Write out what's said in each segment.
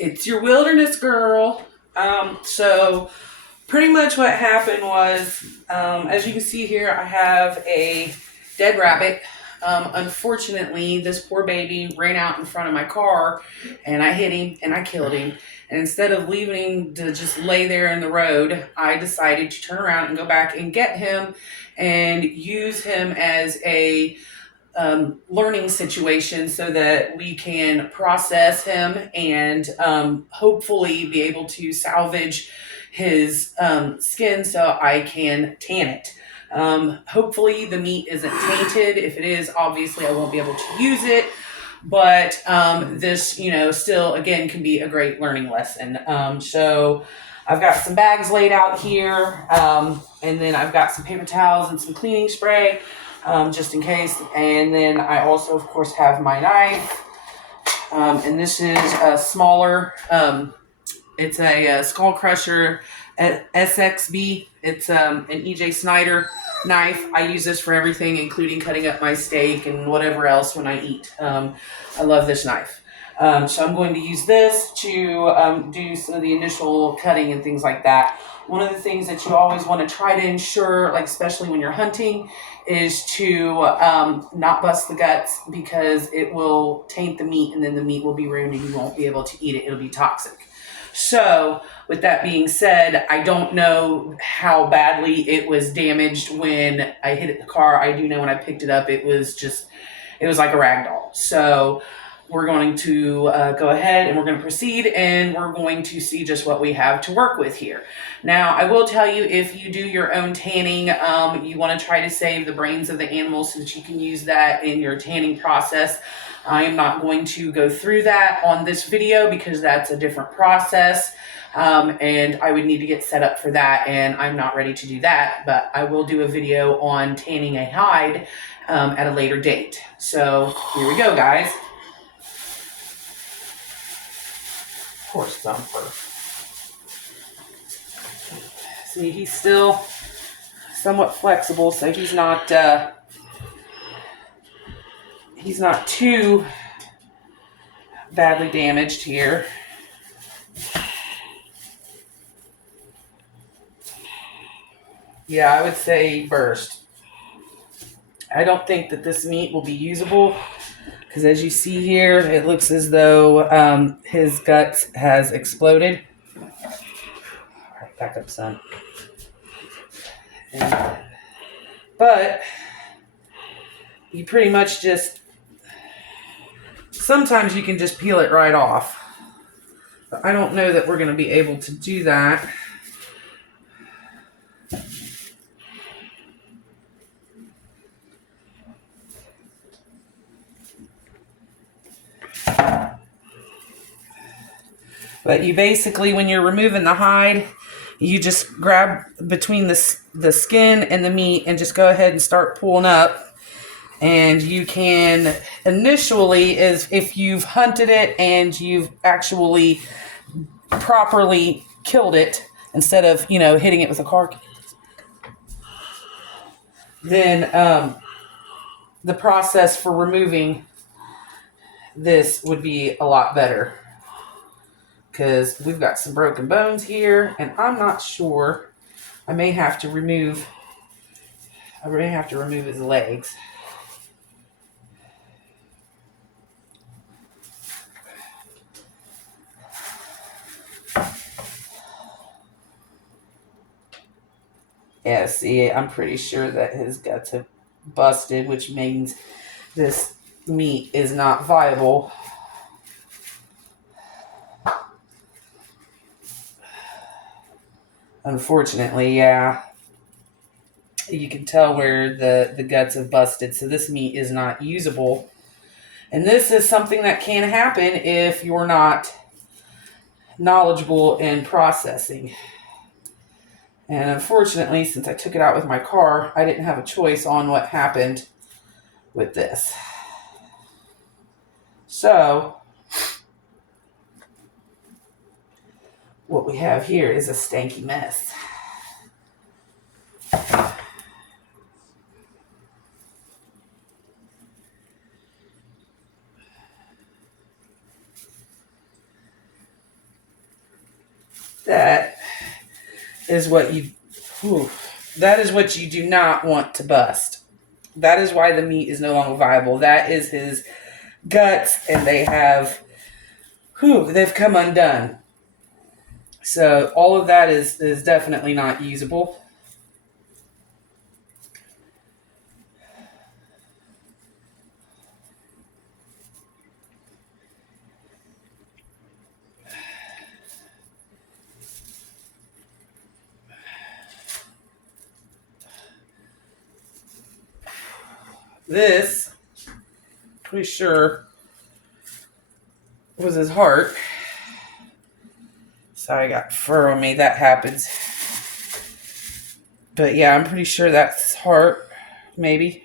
It's your wilderness girl. So pretty much what happened was, as you can see here, I have a dead rabbit. Unfortunately, this poor baby ran out in front of my car and I hit him and I killed him. And instead of leaving him to just lay there in the road, I decided to turn around and go back and get him and use him as a learning situation so that we can process him and hopefully be able to salvage his skin so I can tan it. Hopefully the meat isn't tainted. If it is, obviously I won't be able to use it. But this, still again can be a great learning lesson. So I've got some bags laid out here, and then I've got some paper towels and some cleaning spray, just in case. And then I also, of course, have my knife. And this is a smaller, it's a Skull Crusher SXB. It's an EJ Snyder knife. I use this for everything, including cutting up my steak and whatever else when I eat. I love this knife. So I'm going to use this to do some of the initial cutting and things like that. One of the things that you always want to try to ensure, like especially when you're hunting, is to not bust the guts, because it will taint the meat and then the meat will be ruined and you won't be able to eat it. It'll be toxic. So with that being said, I don't know how badly it was damaged when I hit the car. I do know when I picked it up, it was like a rag doll. So we're going to go ahead and we're going to proceed, and we're going to see just what we have to work with here. Now, I will tell you, if you do your own tanning, you want to try to save the brains of the animals so that you can use that in your tanning process. I am not going to go through that on this video because that's a different process, and I would need to get set up for that, and I'm not ready to do that, but I will do a video on tanning a hide at a later date. So here we go, guys. Horse Thumper. See, he's still somewhat flexible, so he's not too badly damaged here. Yeah, I would say burst. I don't think that this meat will be usable, because as you see here, it looks as though his guts has exploded. All right, back up, son. But you pretty much sometimes you can just peel it right off. But I don't know that we're going to be able to do that. But you basically, when you're removing the hide, you just grab between the skin and the meat and just go ahead and start pulling up. And you can initially, if you've hunted it and you've actually properly killed it instead of, hitting it with a car, then the process for removing this would be a lot better. Because we've got some broken bones here, and I'm not sure. I may have to remove his legs. Yeah, see, I'm pretty sure that his guts have busted, which means this meat is not viable. Unfortunately, yeah. You can tell where the guts have busted, so this meat is not usable. And this is something that can happen if you're not knowledgeable in processing. And unfortunately, since I took it out with my car, I didn't have a choice on what happened with this. So what we have here is a stanky mess. That is what you, whew, that is what you do not want to bust. That is why the meat is no longer viable. That is his guts, and they've come undone. So all of that is definitely not usable. This, pretty sure, was his heart. Sorry, I got fur on me. That happens. But yeah, I'm pretty sure that's his heart. Maybe.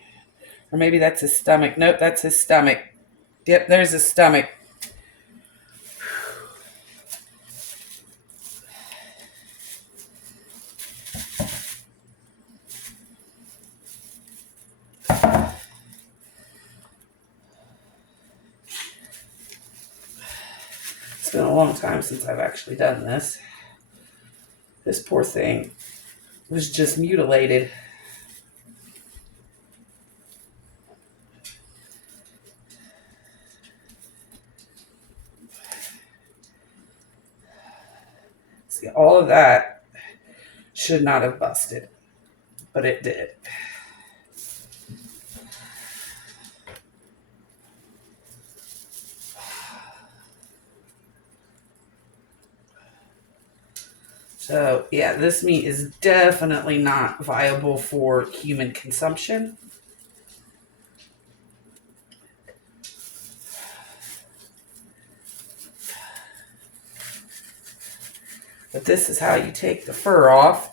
Or maybe that's his stomach. Nope, that's his stomach. Yep, there's his stomach. It's been a long time since I've actually done this. This poor thing was just mutilated. See, all of that should not have busted, but it did. So yeah, this meat is definitely not viable for human consumption. But this is how you take the fur off.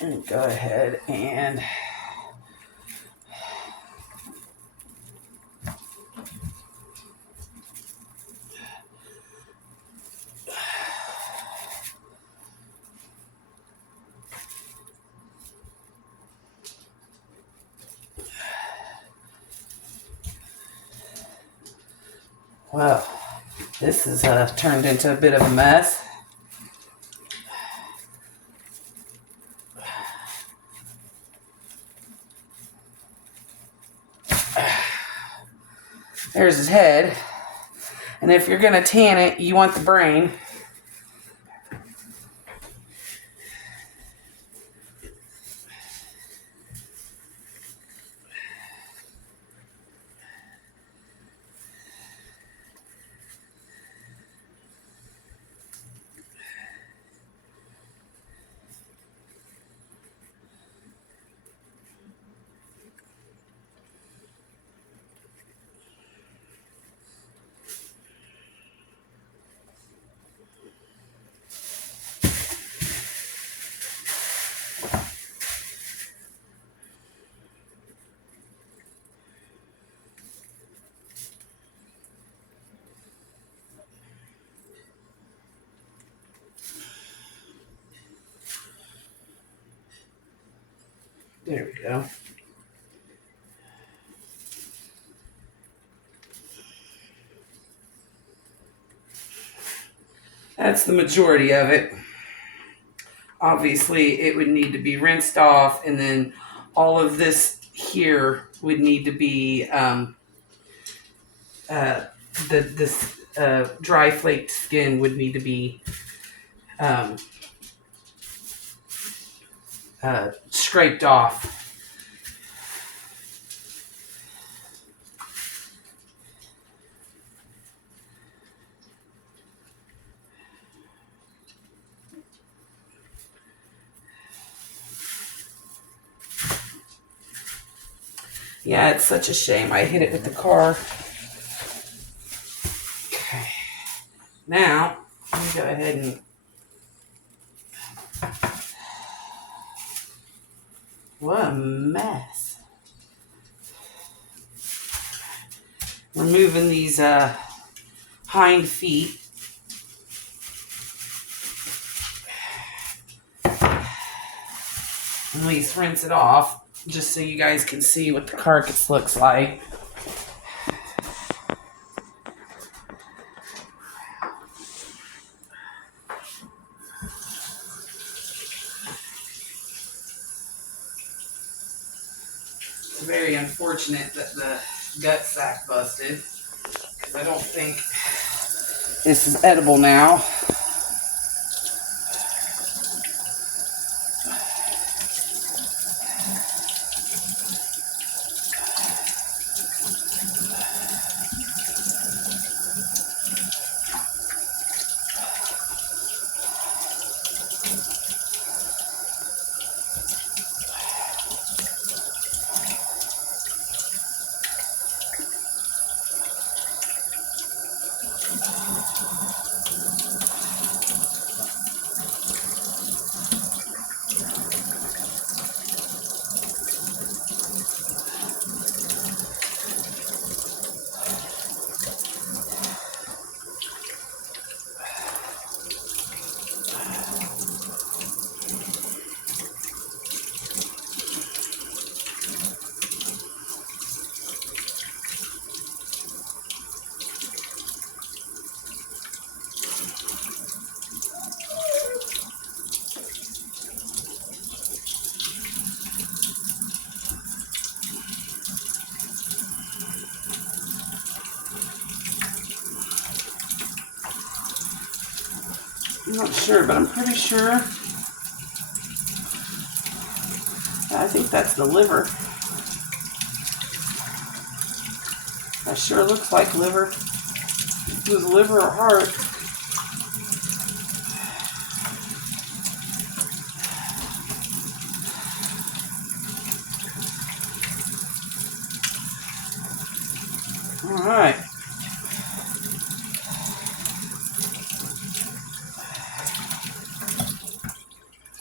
And go ahead and well, this has turned into a bit of a mess. There's his head. And if you're going to tan it, you want the brain. There we go. That's the majority of it. Obviously, it would need to be rinsed off, and then all of this here would need to be this dry flaked skin would need to be scraped off. Yeah, it's such a shame. I hit it with the car. Okay. Now, let me go ahead and What a mess. Removing these hind feet. At least rinse it off just so you guys can see what the carcass looks like. It's very unfortunate that the gut sac busted, because I don't think this is edible now. I'm not sure, but I'm pretty sure. I think that's the liver. That sure looks like liver. It was liver or heart. All right.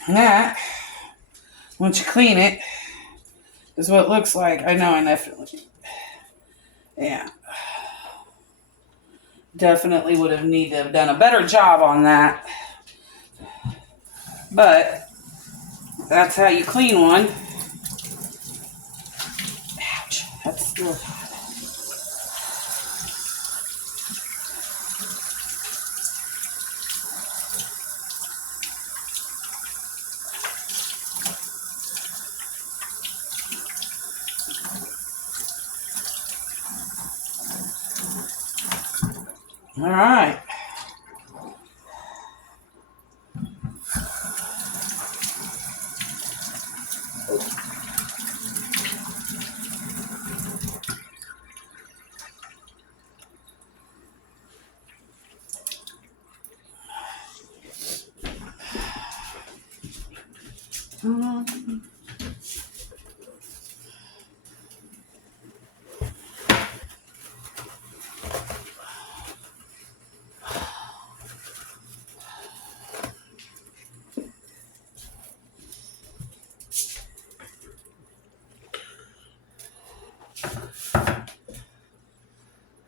And that, once you clean it, is what it looks like. I know I definitely, yeah. Definitely would have needed to have done a better job on that. But that's how you clean one. Ouch. That's still. All right.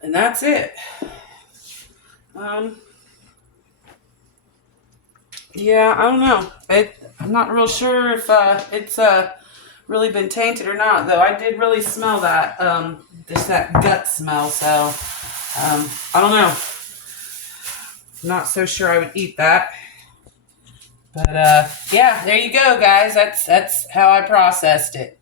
And that's it. Yeah, I don't know. I'm not real sure if it's really been tainted or not, though. I did really smell that, just that gut smell. So I don't know. I'm not so sure I would eat that. But yeah, there you go, guys. That's how I processed it.